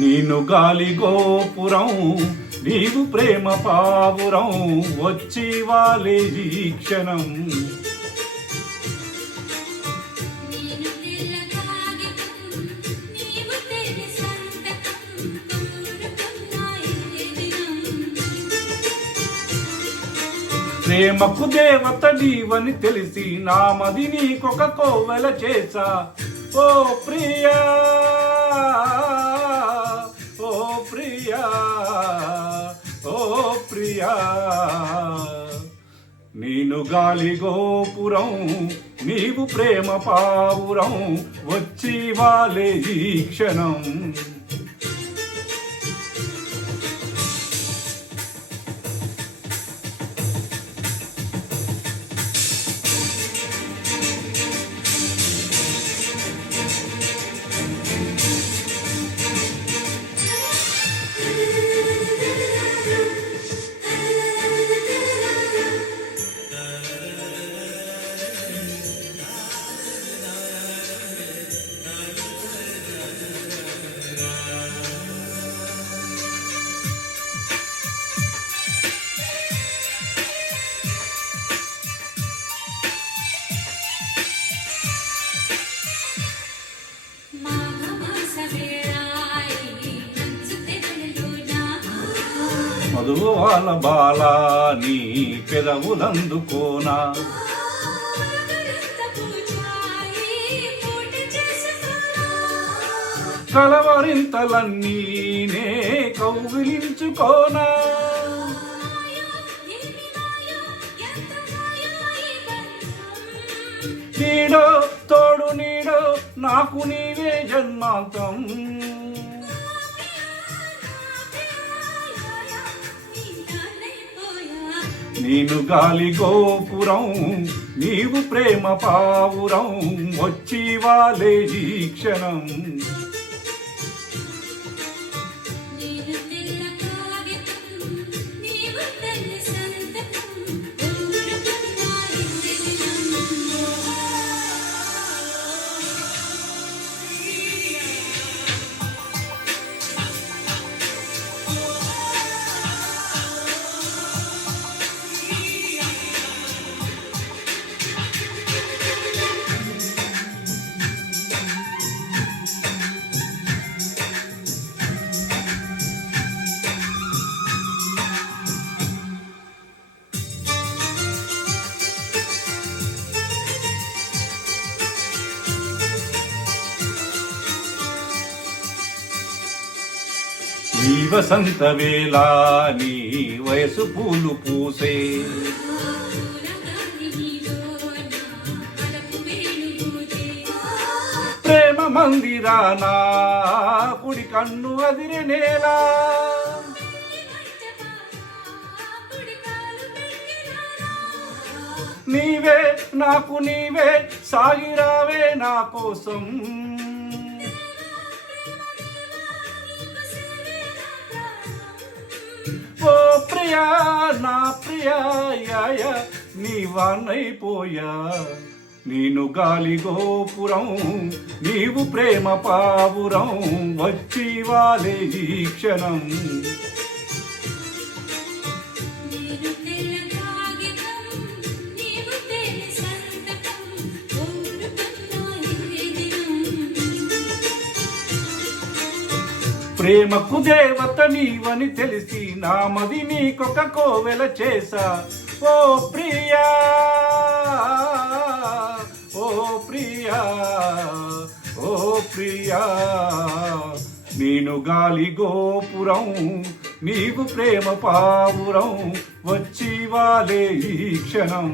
నేను గాలి గోపురం నీవు ప్రేమ పావురం వచ్చి వాలే ఈ క్షణం. ప్రేమకు దేవత నీవని తెలిసి నామది నీకొక కోవెల చేసా. ఓ ప్రియా ఓ ప్రియా ఓ ప్రియా, నేను గాలి గోపురం నీవు ప్రేమ పావురం వచ్చి వాలే ఈ క్షణం. మధువాల బాలా నీ పెదవులందుకోనా, కలవరింతలన్నీ నే కౌగిలించుకోనా. నీడో తోడు నీడో నాకు నీవే జన్మాంతం. నేను గాలి గోపురం నీవు ప్రేమ పావురం వచ్చి వాలే ఈ క్షణం. ఈ వసంత వేళ నీ వయసు పూలు పూసే, ప్రేమ మందిరానా కుడి కన్ను అదిరే నేల. నీవే నాకు నీవే సాగిరావే నా కోసం. ఓ ప్రియా నా ప్రియా నీవానైపోయా. నేను గాలి గోపురం నీవు ప్రేమ పావురం వచ్చి వాలే ఈ క్షణం. ప్రేమకు దేవత నీవని తెలిసి నామది నీకొక కోవెల చేసా. ఓ ప్రియా ఓ ప్రియా ఓ ప్రియా, నేను గాలి గోపురం నీవు ప్రేమ పావురం వచ్చి వాలే ఈ క్షణం.